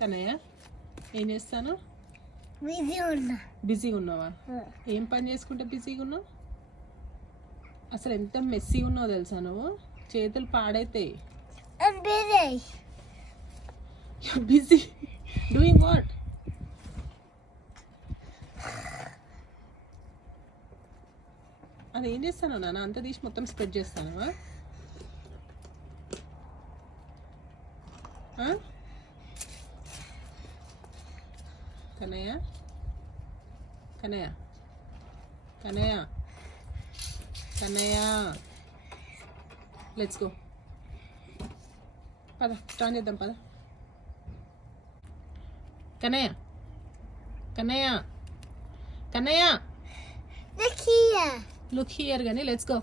కన్నయ్య ఏం చేస్తాను? బిజీగా ఉన్నావా? ఏం పని చేసుకుంటే బిజీగా ఉన్నావు? అసలు ఎంత మెస్సీ ఉన్నావు తెలుసా నువ్వు? చేతులు పాడైతాయి. Busy doing what? అది ఏం చేస్తాను నాన్న? అంత తీసి మొత్తం స్ప్రెడ్ చేస్తాను. Kannayya Kannayya Kannayya Kannayya let's go. పద స్టార్ట్ చేద్దాం పద. కన్నయ్య కన్నయ్య కన్నయ్య లుక్ హియర్ కానీ లెట్స్ గో.